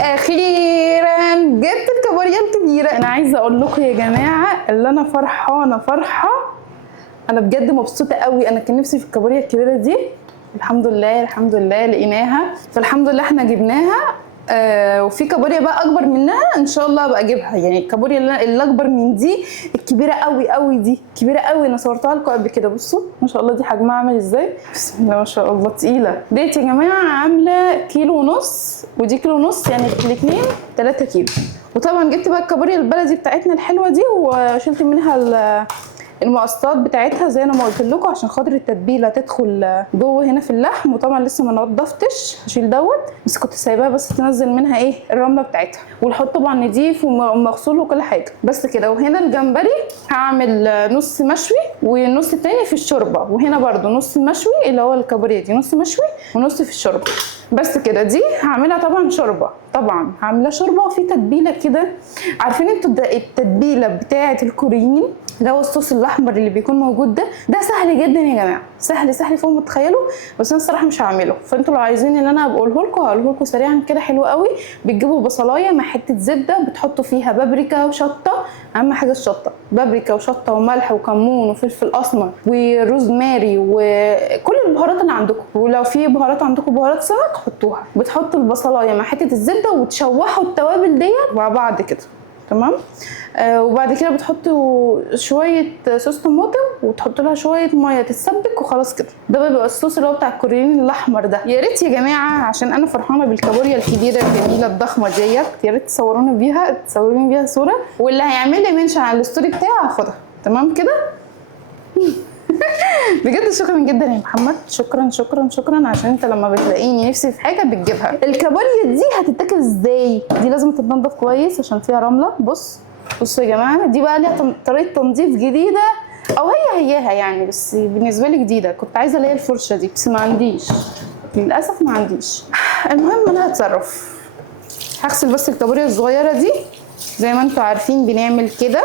واخيرا جبت الكابوريا الكبيره. انا عايزه اقول لكم يا جماعه اللي انا فرحانه فرحه، انا بجد مبسوطه قوي. انا كان نفسي في الكابوريا الكبيره دي، الحمد لله الحمد لله لقيناها، فالحمد لله احنا جبناها. وفي كابوريا بقى اكبر منها ان شاء الله ابقى اجيبها، يعني الكابوريا اللي اكبر من دي الكبيره قوي قوي، دي كبيره قوي، انا صورتها لكم قبل كده. بصوا ما شاء الله دي حجمها عامل ازاي، بسم الله ما شاء الله تقيله. ديت يا جماعه عامله 1.5 كيلو ودي 1.5 كيلو، يعني الاثنين 3 كيلو. وطبعا جبت بقى الكابوريا البلدي بتاعتنا الحلوه دي وشلت منها المقصات بتاعتها زي انا ما قلت لكم، عشان خاطر التتبيله تدخل جوه هنا في اللحم. وطبعا لسه ما نضفتش، هشيل دوت بس كنت سايباها بس تنزل منها ايه الرمله بتاعتها، والحوض طبعا نضيف ومغسول وكل حاجه بس كده. وهنا الجمبري هعمل نص مشوي والنص التاني في الشوربه، وهنا برده نص مشوي اللي هو الكابوريا دي نص مشوي ونص في الشوربه بس كده. دي هعملها طبعا شوربه، طبعا هعملها شوربه وفي تتبيله كده. عارفين انتوا التتبيله بتاعه الكوريين اللي هو الصوص الاحمر اللي بيكون موجود ده سهل جدا يا جماعه، سهل فوق ما تتخيلوا. بس انا الصراحه مش هعمله، فانتوا لو عايزين ان انا اقوله لكم سريعا كده حلو قوي. بتجيبوا بصلايه مع حته زبده، بتحطوا فيها بابريكا وشطه، اهم حاجه الشطه، بابريكا وشطه وملح وكمون وفلفل اسمر وروزماري وكل البهارات اللي عندكم، ولو في بهارات عندكم بهارات سمك حطوها. بتحطوا البصلايه مع حته الزبده وتشوحوا التوابل ديت مع بعض كده، تمام. وبعد كده بتحطوا شويه صوص طماطم وتحطوا لها شويه ميه تتسبك وخلاص كده. ده بيبقى الصوص اللي هو بتاع الكوريين الاحمر ده. يا ريت يا جماعه عشان انا فرحانه بالكابوريا الكبيره الجميله الضخمه ديت، يا ريت تصوروني بيها صوره، واللي هيعمل لي منشن على الستوري بتاعي هاخدها، تمام كده. بجد شكرا جدا يا محمد، شكرا عشان انت لما بتلاقيني نفسي في حاجه بتجيبها. الكابوريا دي هتتاكل ازاي؟ دي لازم تتنضف كويس عشان فيها رمله. بصوا يا جماعه، دي بقى ليها طريقه تنظيف جديده، او هياها يعني، بس بالنسبه لي جديده. كنت عايزه الاقي الفرشه دي بس ما عنديش للاسف، ما عنديش. المهم انا هتصرف، هغسل بس الكابوريا الصغيره دي زي ما انتوا عارفين بنعمل كده،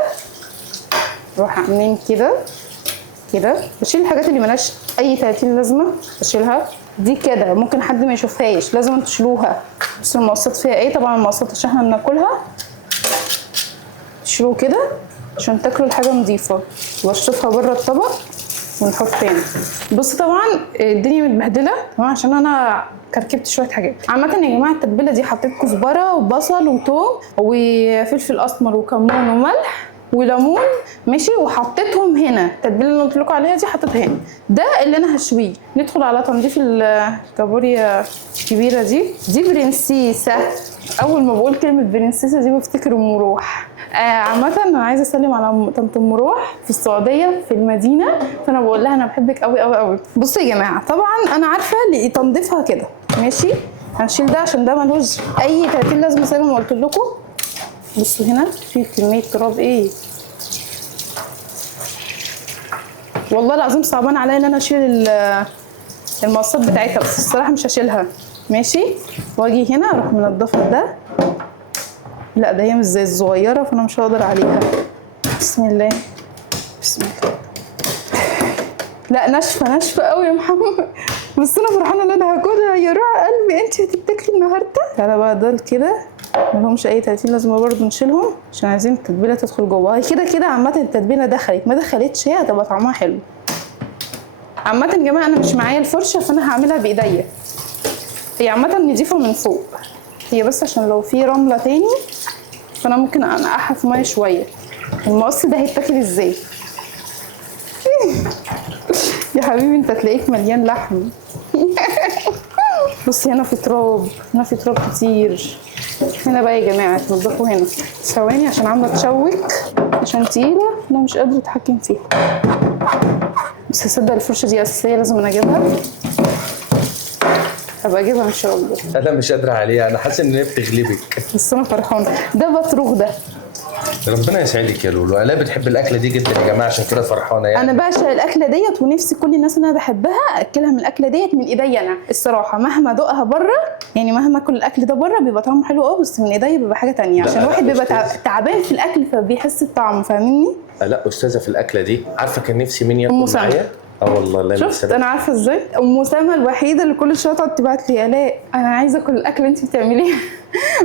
نروح عاملين كده، بشيل الحاجات اللي ملهاش اي 30 لازمه، بشيلها دي كده. ممكن حد ما يشوفهاش، لازم تشيلوها. بصوا المقصات فيها ايه، طبعا المقصات عشان احنا بناكلها، تشيلوه كده عشان تاكلوا الحاجه نظيفه. واشطفها بره الطبق ونحط تاني. بصوا طبعا الدنيا متبهدله طبعا عشان انا كركبت شويه حاجات. عامه يا جماعه التتبيله دي حطيت كزبره وبصل وثوم وفلفل اسمر وكمون وملح وليمون، ماشي، وحطيتهم هنا. التتبيله اللي قلت لكم عليها دي حطيتها هنا، ده اللي انا هشويه. ندخل على تنظيف الكابوريا الكبيره دي برنسيسه. اول ما بقول كلمه برنسيسه دي بفتكر ام روح. عامه انا عايزه اسلم على طنط ام روح في السعوديه في المدينه، فانا بقول لها انا بحبك قوي قوي قوي. بصوا يا جماعه طبعا انا عارفه تنظيفها كده، ماشي. هنشيل ده عشان ده ملوش اي 30 لازمه زي ما قلت لكم. بصوا هنا في كميه تراب ايه، والله العظيم صعبان عليا ان انا اشيل المقصات بتاعتها، بس الصراحه مش هشيلها، ماشي. واجي هنا اروح منضفه ده، لا ده هي مش زي الصغيره فانا مش هقدر عليها. بسم الله بسم الله. لا ناشفه قوي يا محمد، بس انا فرحانه ان انا هاكلها يا روح قلبي. انت هتتاكلي النهارده؟ تعالى بقى دول كده ملهمش اي 30 لازمه برضه نشيلهم عشان عايزين التتبيله تدخل جوه. كده عامه التتبيله دخلت ما دخلتش هي هتبقى طعمها حلو. عامه يا جماعه انا مش معايا الفرشه فانا هعملها بايديا. هي عامه نضيفه من فوق، هي بس عشان لو في رمله تاني فانا ممكن انقعها في ميه شويه. المقص ده هيتاكل ازاي؟ يا حبيبي انت تلاقيك مليان لحم. بصي هنا في تراب، هنا في تراب كتير. هنا بقى يا جماعه تنضفوا هنا. ثواني عشان عامله تشوك عشان تقيله انا مش قادره اتحكم فيها. بس هصدق الفرشه دي اساسيه لازم انا اجيبها، هبقى اجيبها ان شاء الله. انا مش قادره عليها، انا حاسه ان هي بتغلبك بس انا فرحانه. ده بطروخ ده. ربنا يسعدك يا لولو. انا بتحب الاكله دي جدا يا جماعه عشان كده فرحانه يعني. انا بعشق الاكله ديت ونفسي كل الناس اللي انا بحبها اكلها من الاكله ديت من ايديا انا الصراحه. مهما ادوقها بره يعني مهما اكل الاكل ده بره بيبقى طعمه حلو قوي، بس من ايديا بيبقى حاجه تانية عشان الواحد بيبقى تعبان في الاكل فبيحس بطعمه، فاهمني؟ لا استاذه في الاكله دي. عارفه كان نفسي مين ياكل معايا؟ والله الله يمسك. شفت انا عارفه ازاي. ام سلمى الوحيده اللي كل شويه تقعد تبعت لي الاء انا عايزه اكل الاكل اللي انت بتعمليه.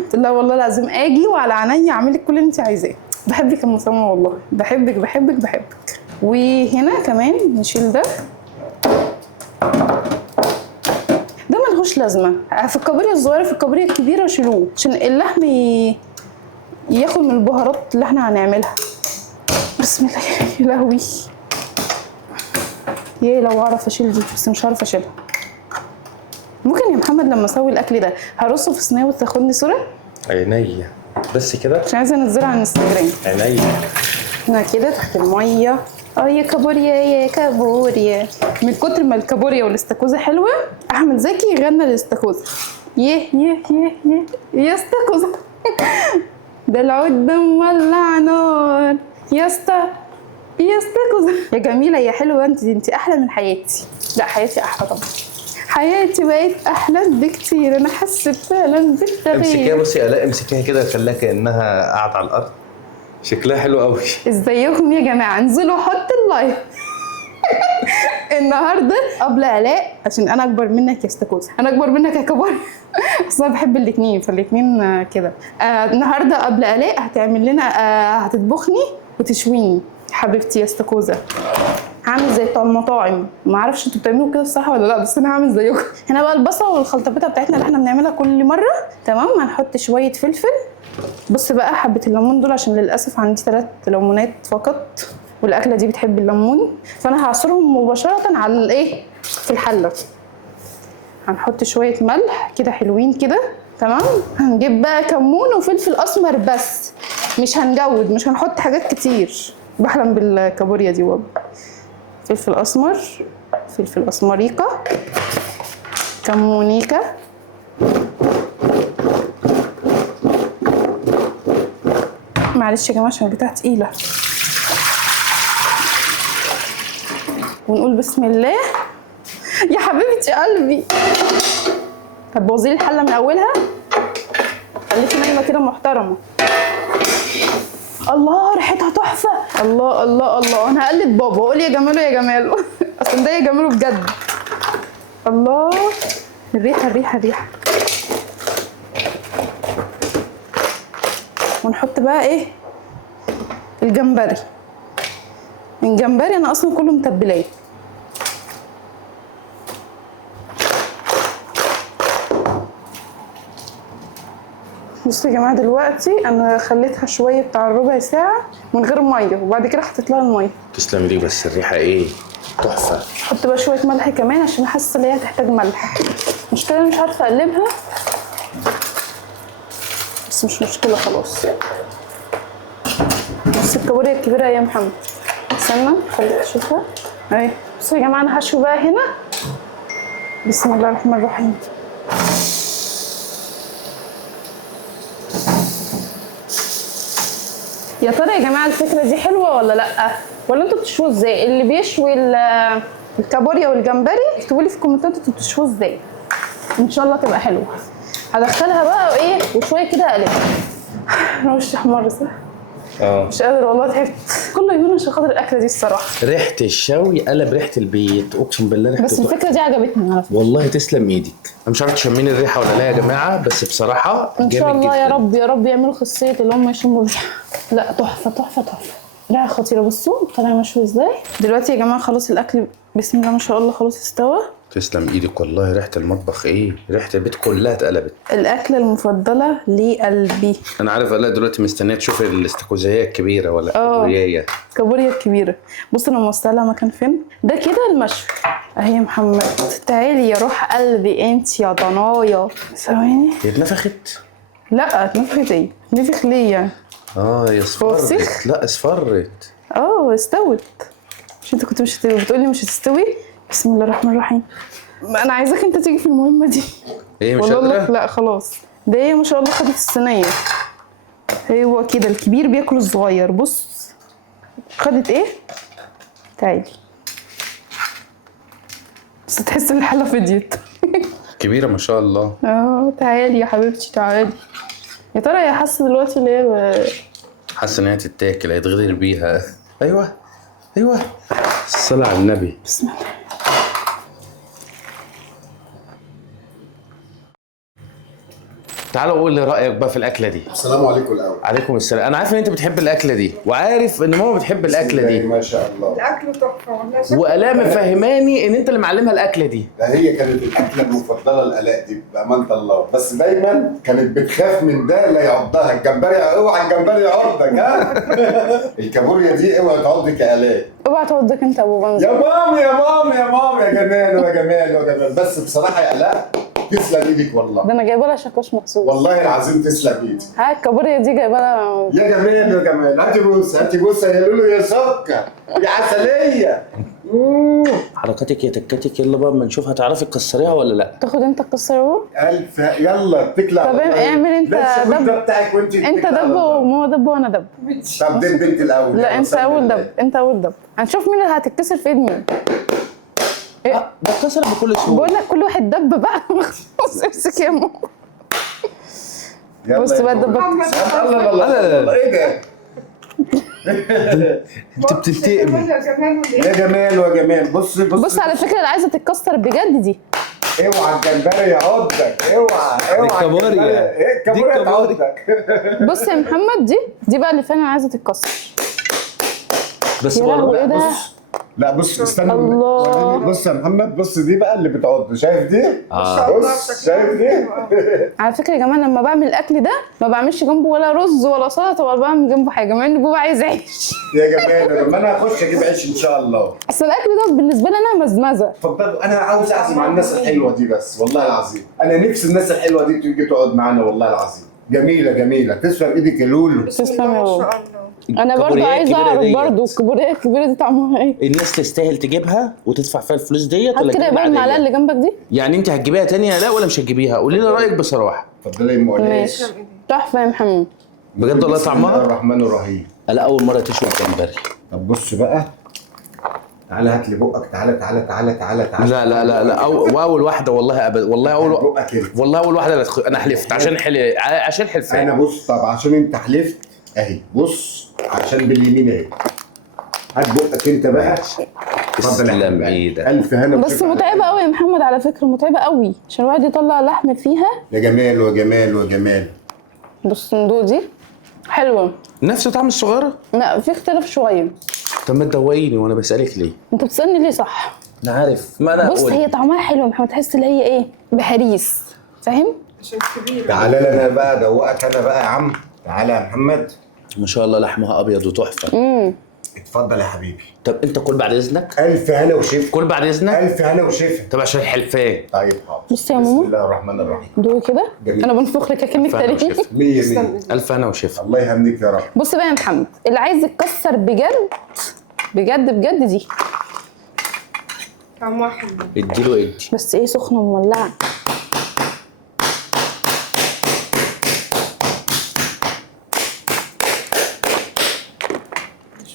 قلت لها والله لازم اجي وعلى عينيا اعمل لك كل اللي انت عايزاه. بحبك يا ام سلمى والله، بحبك بحبك بحبك. وهنا كمان نشيل ده ملهوش لازمه. في الكابوريا الصغيره، في الكابوريا الكبيره شيلوه عشان اللحم ياخد من البهارات اللي احنا هنعملها. بسم الله. يا لهوي، يا لو اعرف اشيل دي، بس مش عارفه اشيلها. ممكن يا محمد لما اسوي الاكل ده هرصه في صينيه وتاخدني صوره؟ عينيا بس كده، عشان عايزه انزلها على الانستجرام. عينيا. هنا كده تحت الميه. يا كابوريا يا كابوريا. من كتر ما الكابوريا والاستاكوزا حلوه، احمد زكي غنى الاستاكوزا. يه يا استاكوزا. ده العود ده مولع نار يا استاكوزا. يا جميله يا حلوه، انت احلى من حياتي. لا حياتي احلى طبعا، حياتي بقت احلى بكتير. انا حسيت فعلا بالتغيير. امسكيها بصي الاقي، امسكيها كده خليها كانها قاعده على الارض، شكلها حلو قوي. ازيكم يا جماعه؟ انزلوا حط اللايك. النهارده قبل الاء، عشان انا اكبر منك يا استاكوزا، انا اكبر منك يا كبار. اصل انا بحب الاثنين، فالاثنين كده. النهارده قبل الاء هتعمل لنا هتطبخني وتشويني حبيبتي يا استاكوزا. هعمل زي بتوع المطاعم، ما اعرفش انتوا بتعملوا كده صح ولا لا، بس انا هعمل زيكم. هنا بقى البصله والخلطبيطه بتاعتنا اللي احنا بنعملها كل مره. تمام، هنحط شويه فلفل. بص بقى حبه الليمون دول، عشان للاسف عندي 3 ليمونات فقط، والاكله دي بتحب الليمون، فانا هعصرهم مباشره على الايه في الحله. هنحط شويه ملح كده حلوين كده. تمام، هنجيب بقى كمون وفلفل اسمر بس، مش هنجود، مش هنحط حاجات كتير. بحلم بالكابوريا دي والله. فلفل اسمر، فلفل اسمريكا، كمونيكا، معلش يا جماعه عشان البتاعه تقيله. ونقول بسم الله. يا حبيبتي قلبي، هتبوظي لي الحله من اولها؟ خليكي نايمه كده محترمه. الله ريحتها تحفه. الله الله الله، انا هقلد بابا واقول يا جماله يا جماله. اصل ده يا جماله بجد. الله، الريحه. ونحط بقى ايه؟ الجمبري. الجمبري انا اصلا كله متبلاه. بصوا يا جماعه، دلوقتي انا خليتها شويه بتاع ربع ساعه من غير ميه، وبعد كده حطيت لها الميه. تسلم لي، بس الريحه ايه تحفه. احط بقى شويه ملح كمان عشان حاسه ان هي هتحتاج ملح. مشكله مش عارفه اقلبها، بس مش مشكله خلاص. بص الكابوريا الكبيره يا محمد، استنى خليك تشوفها اهي. بصوا يا جماعه، انا هشوي بقى هنا. بسم الله الرحمن الرحيم. يا ترى يا جماعه الفكره دي حلوه ولا لا؟ ولا انتوا بتشووا ازاي؟ اللي بيشوي الكابوريا والجمبري اكتبوا لي في الكومنتات انتوا بتشووا ازاي. ان شاء الله تبقى حلوه. هدخلها بقى وايه وشويه كده اقلبها. انا وشي احمر صح؟ مش قادر والله، تعبت. كله يقول عشان خاطر الاكله دي الصراحه. ريحه الشوي قلب ريحه البيت، اقسم بالله ريحته. بس الفكره دي عجبتني على فكره والله تسلم ايدك. انا مش عارف تشمين الريحه ولا لا يا جماعه، بس بصراحه ان شاء جامد الله جدا. يا رب يا رب يعملوا خاصيه اللي هم يشموا الريحه. لا تحفه تحفه تحفه، ريحه خطيره. بصوا طالع مشوي ازاي. دلوقتي يا جماعه خلاص الاكل بسم الله ما شاء الله خلاص استوى. تسلم ايدك والله، ريحه المطبخ ايه، ريحه البيت كلها اتقلبت. الاكله المفضله لقلبي. انا عارف الاء دلوقتي مستنيه تشوف الاستاكوزيه الكبيره ولا الكابوريا. الكابوريا الكبيره. بص انا موصله لها مكان فين. ده كده المشوي اهي يا محمد. تعالي يا روح قلبي انت يا ضنايا. ثواني. هي اتنفخت؟ لا اتنفخت ايه؟ اتنفخ ليه يعني؟ يا اصفرت. لا اصفرت. استوت. مش انت كنت مش بتقولي مش هتستوي؟ بسم الله الرحمن الرحيم. انا عايزاك انت تيجي في المهمه دي. ايه مش والله قادره؟ لا خلاص. ده هي ما شاء الله خدت الصينيه. هو كده الكبير بياكل الصغير. بص خدت ايه. تعالي بس تحس ان الحله فضيت. كبيره ما شاء الله. تعالي يا حبيبتي تعالي. يا ترى هي حاسه دلوقتي اللي هي حاسه ان هي تتاكل، هيتغدر بيها. ايوه الصلاه على النبي. بسم الله. تعالوا قول لي رايك بقى في الاكله دي. السلام عليكم الاول. عليكم السلام. انا عارف ان انت بتحب الاكله دي وعارف ان ماما بتحب الاكله دي ما شاء الله. الاكل تحفه والله. والاء مفهماني ان انت اللي معلمها الاكله دي. ده هي كانت الاكله المفضله لالاء دي بامانه الله، بس دايما كانت بتخاف من ده لا يعضها الجمبري. اوعى الجمبري يعضك ها. الكابوريا دي اوعى تعضك يا الاء. اوعى تودك انت ابو بنزل. يا ماما يا ماما يا ماما يا جمال يا جمال يا جمال. بس بصراحه يا الاء تسلم ايدك والله. ده انا جايبه لها شاكوش مخصوص. والله العظيم تسلم ايدك. ها الكابوريا دي جايبه لها. يا جمال يا جمال. هاتي بوسه هاتي بوسه يا لولو يا سكر يا عسليه. حركاتك يا تكاتك. يلا بقى اما نشوف هتعرفي تكسريها ولا لا. تاخد انت القصه اهو. الف يلا اتكل على طب الله. اعمل انت لسه دب. الدب بتاعك وانت انت دب وماما دب وانا دب. طب دب انت الاول. لا يلا انت سلم اول الله. دب. انت اول دب. هنشوف مين اللي هتتكسر في ايد مين. ايه ده اتكسر بكل سهوله. بقول لك كل واحد دب بقى. بص امسك يا ماما. يلا بص يا بقى ماما. الدب. الله الله الله الله. ايه ده؟ انت بتنتقمي. يا جمال يا جمال. بص بص على فكره اللي عايزه تتكسر بجد دي. اوعى الجمبري يعضك. اوعى الكابوريا. الجمبري. ايه الكابوريا دي الكابوريا. تعضك. بص يا محمد دي بقى اللي فعلا عايزه تتكسر. بس يا لهوي ايه والله ده؟ لا بص استنى. الله. وريني. بص يا محمد بص دي بقى اللي بتعض. شايف دي؟ اه. بص شايف دي؟ على فكره يا جماعه لما بعمل الاكل ده ما بعملش جنبه ولا رز ولا سلطه ولا بعمل جنبه حاجه مع ان بابا عايز عيش. يا جمال يا جمال انا هخش اجيب عيش ان شاء الله. اصل الاكل ده بالنسبه لي انا مزمزه. اتفضلوا. انا عاوز اعزم على الناس الحلوه دي بس والله العظيم. انا نفسي الناس الحلوه دي تيجي تقعد معانا والله العظيم. جميله جميله. تسلم ايدك يا لولو. تسلم يا ما بابا. شاء الله. انا برضو الكابوريا عايزه الكبيرة اعرف ديت. برضو الكبوريه دي طعمها ايه. الناس تستاهل تجيبها وتدفع فيها الفلوس ديت هات ولا كده يا تجيب بابا المعلقه العادية؟ اللي جنبك دي. يعني انت هتجيبيها تاني يا لا ولا مش هتجيبيها؟ قولي لي رايك بصراحه. اتفضلي يا ام وليد. ماشي تحفه يا محمد. بجد والله بسم الله طعمها. الرحمن الرحيم. لا اول مره تشوي جمبري. طب بص بقى. تعالى هات لي بقك. تعالى تعالى تعالى تعالى تعالى. لا لا لا لا واول واحده والله ابدا والله بقك انت. والله اول واحده اللي انا حلفت عشان حلفان. انا بص طب عشان انت حلفت اهي. بص عشان باليمين اهي. هات بقك انت بقى. اتفضل يا تسلم حبيبي. ايدك. الف هنا بس وشفا. متعبه قوي يا محمد على فكره متعبه قوي عشان الواحد يطلع لحم فيها. يا جمال وجمال وجمال. بص الصندوق دي حلوه. نفس طعم الصغيره. لا في اختلاف شويه. طب ما تدوقيني وانا بسالك ليه؟ انت بتسالني ليه صح؟ انا عارف ما انا بص أقول. هي طعمها حلو يا محمد تحس ان هي ايه بهريس فاهم. عشان كبيره. تعالى لي انا بقى ادوقك انا بقى يا عم. تعالى يا محمد. ما شاء الله لحمها ابيض وتحفه. اتفضل يا حبيبي. طب انت كل بعد اذنك. الف هنا وشفا. كل بعد اذنك. الف هنا وشفا. طب عشان حلفان. طيب حاضر. بص يا بسم ماما. الله الرحمن الرحيم. دوقي كده. جميل. انا بنفخ لك اكنك فانا تاني. وشفا. مية مية. الف انا وشفا. الله يهنيك يا رب. بص بقى يا محمد اللي عايز يتكسر بجد بجد بجد دي طعمها حلو. اديله ادي. بس ايه سخنه ومولعه.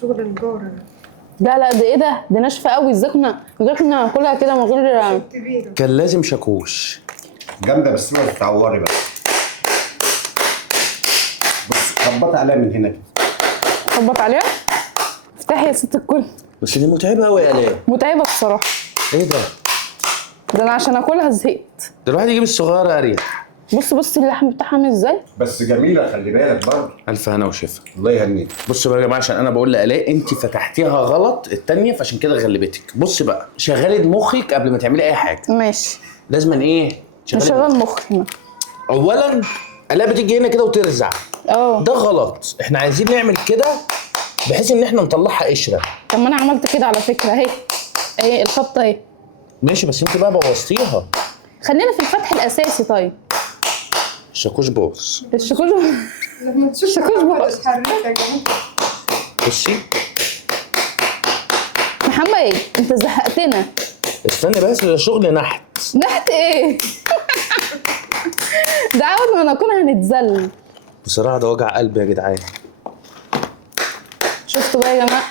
شغل الجارة لا لا ده ايه ده ناشفه قوي ازاي كنا ناكلها كده من غير. كبيرة. كان لازم شاكوش. جامده بس ما تتعوري بقى. بص خبط عليها من هنا كده. خبط عليها. افتحي يا ست الكل. بس دي متعبه قوي يا الاء. متعبه الصراحه. ايه ده؟ ده انا عشان اكلها زهقت. ده الواحد يجيب الصغيره اريح. بص اللحم بتاعها عامل ازاي. بس جميله خلي بالك برضه. الف هنا وشفا. الله يهنيك. بص بقى يا جماعه عشان انا بقول لالاء انت فتحتيها غلط التانيه فعشان كده غلبتك. بص بقى شغلي مخك قبل ما تعملي اي حاجه. ماشي لازما ايه؟ نشغل مخنا. اولا الاء بتيجي هنا كده وترزع. ده غلط. احنا عايزين نعمل كده بحيث ان احنا نطلعها قشره. طب ما انا عملت كده على فكره اهي الخبطه اهي. ماشي بس انت بقى بوظتيها. خلينا في الفتح الاساسي طيب. الشاكوش باظ. الشاكوش لما تشوف شكوش بقى. حرتها كمان. بصي محمد ايه انت زهقتنا. استني بس ده شغل نحت. نحت ايه. ده عاوز ما نكون هنتذل. بصراحه ده وجع قلب يا جدعان. شفتوا بقى يا جماعه.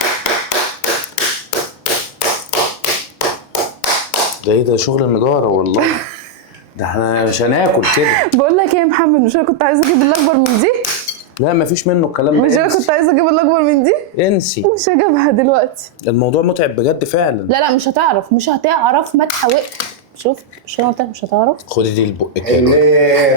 ده ايه ده شغل النجاره والله. ده احنا مش هناكل كده. بقول لك ايه يا محمد مش انا كنت عايزه اجيب الاكبر من دي. لا مفيش منه الكلام ده. مش انا انسي. كنت عايزه اجيب الاكبر من دي. انسي. مش هجيبها دلوقتي. الموضوع متعب بجد فعلا. لا مش هتعرف ما تحاول. شفت مش انا قلت لك مش هتعرف. خدي دي البق كده.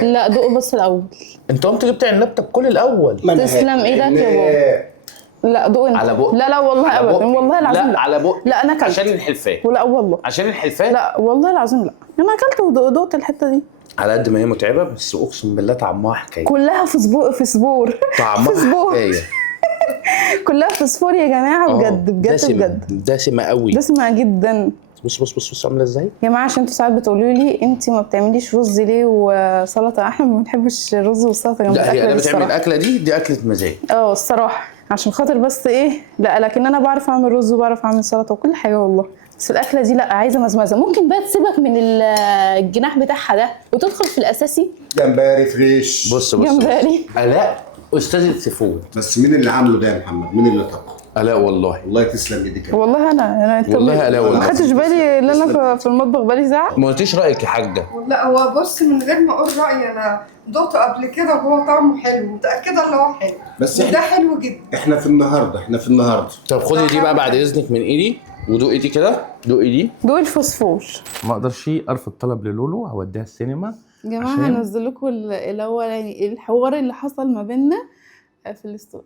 لا دوق بس الاول. انت قمت جبت عنبتك كل الاول. تسلم ايدك يا بابا. لا دوق انت. على بق. لا والله على ابدا بق. والله العظيم لا على بق. لا انا اكلت عشان الحلفان. ولا والله عشان الحلفان. لا والله العظيم لا انا اكلت ودقت الحته دي. على قد ما هي متعبه بس اقسم بالله طعمها حكايه. كلها في سبور طعمها حكايه. كلها فسفور يا جماعه بجد بجد دسمة. بجد دسمه قوي. دسمه جدا. بص عامله ازاي يا جماعه عشان انتوا ساعات بتقولوا لي انت ما بتعمليش رز ليه وسلطه. احنا ما بنحبش الرز والسلطه جنب لا هي الاكله انا دي بتعمل الصراحه. الاكله دي اكله مزاج. الصراحه عشان خاطر بس ايه. لا لكن انا بعرف اعمل رز وبعرف اعمل سلطه وكل حاجه والله. بس الاكله دي لا عايزه مزمزه. ممكن بقى تسيبك من الجناح بتاعها ده وتدخل في الاساسي. جمبري فريش. بص جمبري. الاء استاذه سيفود. بس مين اللي عامله ده يا محمد؟ مين اللي طبخه؟ الاء والله. والله تسلم ايديك. والله انا والله الاء والله. ما خدتش بالي ان انا في المطبخ بقالي ساعه. ما قلتيش رايك يا حاجه. لا هو بص من غير ما اقول رايي انا دقته قبل كده وهو طعمه حلو متاكده ان هو حلو. بس وده حلو جدا. احنا في النهارده. طب خدي دي بقى بعد اذنك من ايدي ودوقي دي كده. دوقي دي. دول الفوسفور. ما اقدرش ارفض طلب للولو هوديها السينما. يا جماعه هنزل لكم الاول يعني الحوار اللي حصل ما بيننا في الستوري.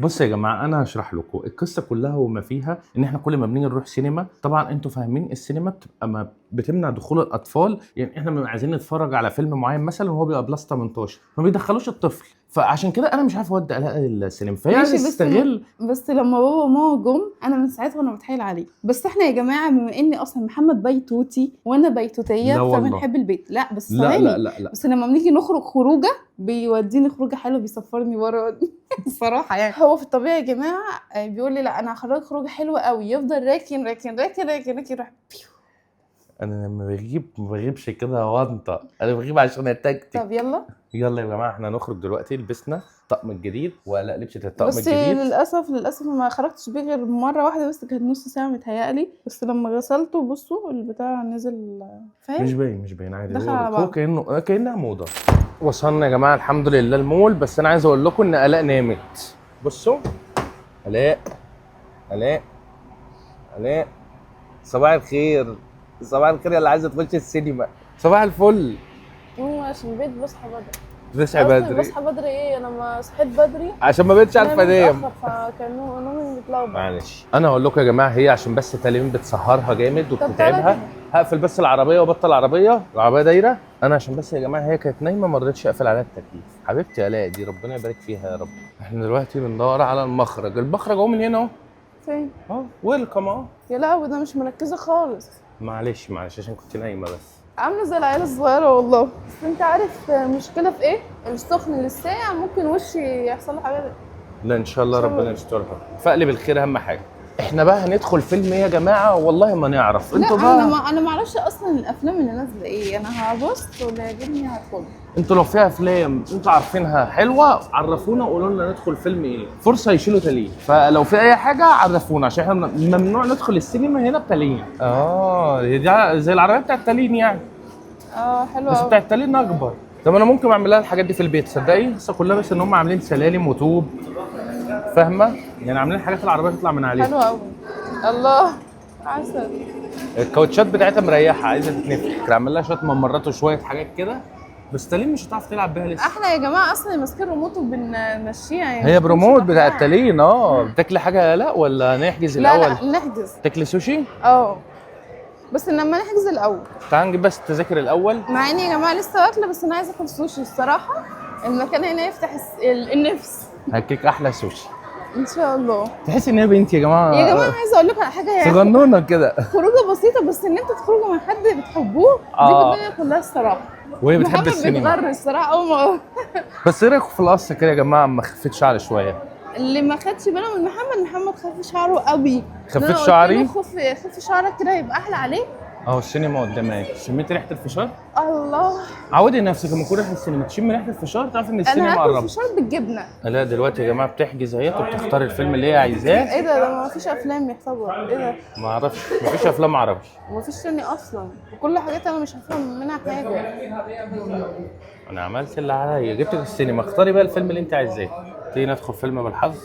بصوا يا جماعه انا هشرح لكم القصه كلها وما فيها. ان احنا كل ما بنيجي نروح سينما طبعا انتوا فاهمين السينما بتبقى ما بتمنع دخول الاطفال. يعني احنا بنبقى عايزين نتفرج على فيلم معين مثلا وهو بيبقى بلس 18 ما بيدخلوش الطفل. فعشان كده انا مش عارف اودي الاء السينما فهي تستغل. بس لما بابا وماما جم انا من ساعتها وانا بتحايل عليه. بس احنا يا جماعه بما اني اصلا محمد بيتوتي وانا بيتوتيه فبنحب البيت. لا بس لا بس لما بنيجي نخرج خروجه بيوديني خروجه حلوه بيسفرني بره الصراحه يعني. هو في الطبيعي يا جماعه بيقول لي لا انا هخرجك خروجه حلوه قوي. يفضل راكن يروح انا لما بغيب ما بغيبش كده وانطه. انا بغيب عشان اتكتك. طب يلا يا جماعه احنا نخرج دلوقتي. لبسنا الطقم الجديد ولا لبست الطقم بس الجديد. للاسف ما خرجتش بيه غير مره واحده بس كانت نص ساعه متهيألي. بس لما غسلته بصوا البتاع نزل فاهم. مش باين عادي. دخل على هو كانها موضه. وصلنا يا جماعه الحمد لله المول. بس انا عايز اقول لكم ان الاء نامت. بصوا الاء صباح الخير. صباح الخير يا اللي عايزه تخش السينما. صباح الفل. عشان البيت بصحى بدري. بتصحي بدري. بصحى بدري ايه انا ما صحيت بدري عشان ما بقتش عارفه انام. فكان نومي متلخبط. معلش انا هقول لكم يا جماعه هي عشان بس تلميم بتسهرها جامد وبتتعبها. هقفل بس العربيه وبطل العربيه دايره. انا عشان بس يا جماعه هي كانت نايمه ما رضيتش اقفل عليها التكييف. حبيبتي الاء دي ربنا يبارك فيها يا رب. احنا دلوقتي بندور على المخرج اهو من هنا اهو. فين؟ ويلكم اهو. يا لهوي ده مش مركزه خالص. معلش عشان كنت نايمه بس. عامله زي العيال الصغيره والله. بس انت عارف المشكله في ايه؟ السخن للساعه ممكن وشي يحصل له حاجه. لا ان شاء الله ربنا يسترها. فقلب الخير اهم حاجه. احنا بقى هندخل فيلم ايه يا جماعه والله ما نعرف. انتوا بقى انا ما اعرفش اصلا الافلام اللي نازله ايه. انا هبص واللي يعجبني هدخل. انتوا لو في افلام انتوا عارفينها حلوه عرفونا وقولوا لنا ندخل فيلم ايه. فرصه يشيلوا تلين. فلو في اي حاجه عرفونا عشان احنا ممنوع ندخل السينما هنا بتلين. دي زي العربيه بتاعت التلين يعني. حلوه بس بتاعت التلين اكبر. طب انا ممكن اعمل لها الحاجات دي في البيت تصدقي. لسه كلها بس ان هم عاملين سلالم وطوب فاهمه يعني عاملين حاجات العربيه تطلع من عليها. حلوه قوي. الله عسل. الكاوتشات بتاعتها مريحه عايزه تتنفخ. عامل لها شويه ممرات وشويه حاجات كده. بس تلين مش هتعرف تلعب بيها لسه. احنا يا جماعه اصلا ماسكين الريموت وبنمشيها يعني. هي بريموت بتاع التلين. بتاكلي حاجه لا ولا نحجز الاول؟ لا نحجز. تاكلي سوشي؟ بس لما نحجز الاول. تعال نجيب بس التذاكر الاول. مع اني يا جماعه لسه واكله بس انا عايزه اكل سوشي الصراحه. المكان هنا يفتح النفس. هاكلك احلى سوشي ان شاء الله. تحسي ان هي بنتي يا جماعه. عايزه اقول لكم على حاجه يعني صغنونه كده. خروجه بسيطه بس ان انتوا تخرجوا مع حد بتحبوه دي بالدنيا كلها الصراحه. وهي بتحب محمد السينما. بيتغر الصراحه اول ما بس ايه رايكم في القصه كده يا جماعه ما خفت شعري شويه؟ اللي ما خدش باله من محمد خف شعره قوي. خفيت شعري؟ خف شعرك كده يبقى احلى عليه. السينما قدامك. شميتي ريحه الفشار؟ الله. عودي نفسك لما تكوني رايحه السينما تشمي ريحه الفشار تعرفي ان السينما انا قربت. هاكل فشار بالجبنه. لا دلوقتي يا جماعه بتحجز اهي وبتختار الفيلم اللي هي عايزاه. ايه ده ما فيش افلام يحسبوها. ايه ده ما اعرفش مفيش افلام عربي. ما فيش تاني اصلا وكل حاجات انا مش هفهم منها حاجه. انا عملت اللي عليا جبتك السينما. اختاري بقى الفيلم اللي انت عايزاه. تيجي ندخل فيلم بالحظ.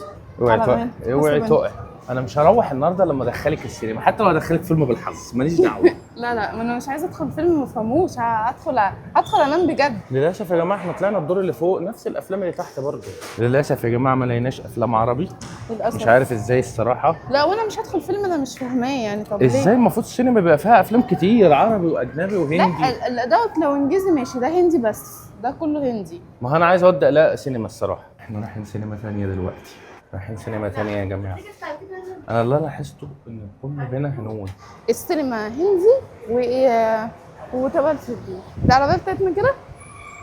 اوعي تقع. انا مش هروح النهارده لما ادخلك السينما حتى لو ادخلك فيلم بالحظ ماليش دعوه. لا ما انا مش عايزه ادخل فيلم ما فهموش، هدخل انام بجد. للاسف يا جماعه احنا طلعنا الدور اللي فوق نفس الافلام اللي تحت برضه. للاسف يا جماعه ما لقيناش افلام عربي، للاسف. مش عارف ازاي الصراحه. لا وانا مش هدخل فيلم انا مش فاهماه يعني. طب ازاي ليه؟ المفروض السينما بيبقى فيها افلام كتير عربي واجنبي وهندي؟ لا دوت لو انجليزي ماشي، ده هندي بس، ده كله هندي. ما هو انا عايز ابدا لا سينما الصراحه. احنا رايحين سينما ثانيه دلوقتي، رايحين سينما ثانيه يا جماعه. انا اللي لاحظته ان كله هنا هنود. السينما هندي وتبع الفيديو ده العربيه بتاعتنا كده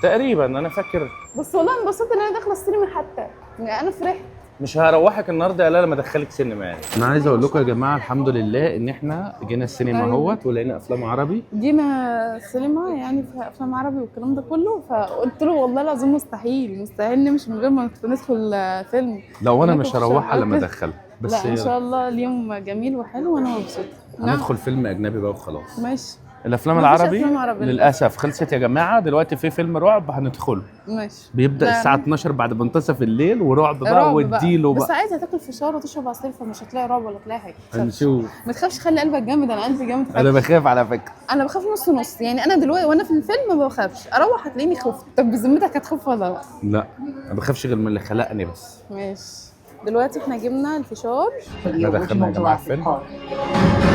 تقريبا انا فاكر. بس والله انبسطت ان انا داخله السينما حتى، يعني انا فرحت. مش هروحك النهارده يا لا لما ادخلك سينما يعني. انا عايز اقول لكم يا جماعه الحمد لله ان احنا جينا السينما اهوت ولقينا افلام عربي. جينا السينما يعني فيها افلام عربي والكلام ده كله، فقلت له والله العظيم مستحيل نمشي من غير ما ندخل فيلم. لو انا مش هروحها لما ادخلها بس. لا ان شاء الله اليوم جميل وحلو وانا مبسوطه. هندخل فيلم اجنبي بقى وخلاص. ماشي. الافلام العربي للاسف خلصت يا جماعه. دلوقتي في فيلم رعب هندخله. ماشي. بيبدا الساعه 12 بعد منتصف الليل، ورعب بقى واديله بقى. بس عايزه تاكل فشار وتشرب عصير، فمش هتلاقي رعب ولا تلاقي حاجه. هنشوف. ما تخافش، خلي قلبك جامد. انا قلبي جامد. انا بخاف على فكره. انا بخاف نص يعني. انا دلوقتي وانا في الفيلم ما بخافش، اروح هتلاقيني خفت. طب بذمتك هتخاف ولا لا؟ لا ما بخافش غير من اللي خلقني بس. ماشي. دلوقتي احنا جبنا الفشار. احنا دخلنا يا جماعه الفيلم،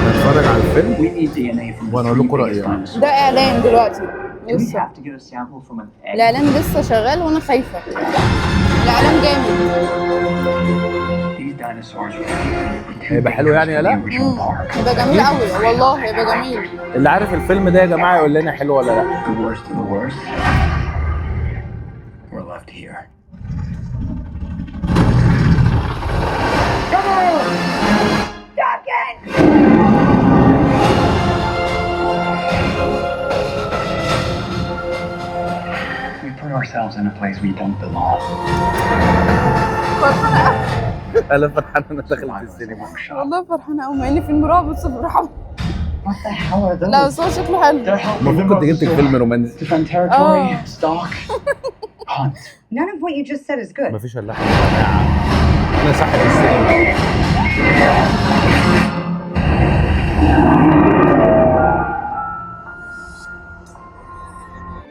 نتفرج على الفيلم وانا اقول لكم رايي. ده اعلان دلوقتي لسه. الاعلان لسه شغال وانا خايفه. الاعلان جامد. هيبقى حلو يعني يا لا؟ هيبقى جميل قوي والله، هيبقى جميل. اللي عارف الفيلم ده يا جماعه يقول لنا حلو ولا لا. ourselves in a place we don't belong. انا فرحان انا داخل السينما. والله فرحانه قوي مع اني فيلم رعب بس فرحانه. What the hell are those? لا بس هو شكله حلو. المفروض كنت جبت فيلم رومانسي. Defend territory, stalk, hunt. None of what you just said is good. مفيش الا حاجه يا جماعه. انا صاحب السينما.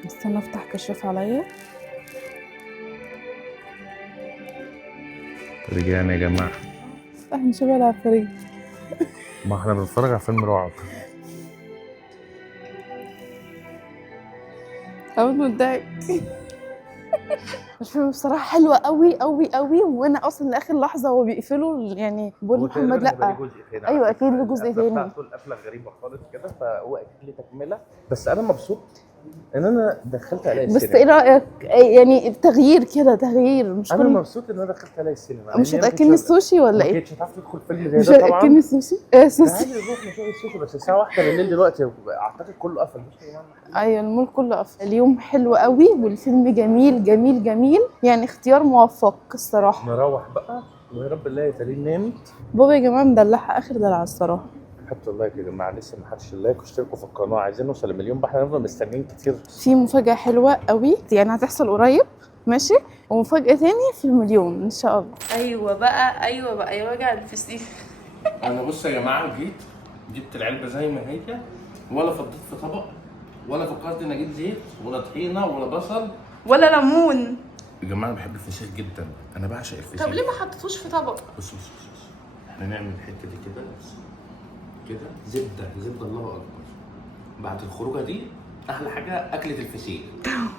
استنى افتح كشاف عليا. رجعنا يا جماعه. احنا شبه العفاريت. ما احنا بنتفرج على فيلم رعب. أول متضايق. الفيلم بصراحة حلوة قوي قوي قوي، وانا اصلا لاخر لحظة هو بيقفلوا يعني بقول محمد لا. ايوه اكيد له جزء تاني. القفلة غريبة خالص كده، فهو اكيد ليه تكملة. بس انا مبسوط ان انا دخلت الاقي السينما. بس ايه رايك يعني تغيير كده، تغيير مش انا مبسوط ان انا دخلت الاقي السينما. مش هتاكلني السوشي ولا ايه؟ ما كنتش هتعرف تدخل فيلم زي ده طبعا. مش هتاكلني السوشي؟ ايه السوشي؟ عادي نروح نشوف السوشي بس الساعه 1 بالليل دلوقتي اعتقد كله قفل. ايوه المول كله قفل. اليوم حلو قوي والفيلم جميل جميل جميل، يعني اختيار موفق الصراحه. نروح بقى ويا رب الله يتلين نامت. بابا يا جماعه مدلعها اخر دلع الصراحه. حطوا اللايك يا جماعه، لسه ما حدش اللايك واشتركوا في القناه، عايزين نوصل لمليون بقى. احنا هنفضل مستنيين كتير. في مفاجاه حلوه قوي يعني هتحصل قريب ماشي، ومفاجاه تاني في المليون ان شاء الله. ايوه بقى يا وجع الفسيخ. انا بص يا جماعه جبت العلبه زي ما هي، ولا فضيت في طبق، ولا فكرت اني اجيب زيت ولا طحينه ولا بصل ولا ليمون. يا جماعه انا بحب الفسيخ جدا، انا بعشق الفسيخ. طب ليه ما حطيتوش في طبق؟ بص احنا نعمل الحته دي كده زبده الله اكبر. بعد الخروجه دي احلى حاجه اكله الفسيخ.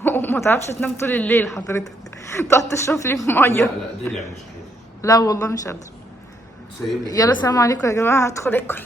وما تعرفش تنام طول الليل حضرتك، تقعد تشرب لي ميه. لا دي مش حلوه. لا والله مش قادره. يلا سلام عليكم يا جماعه، هدخل اكل.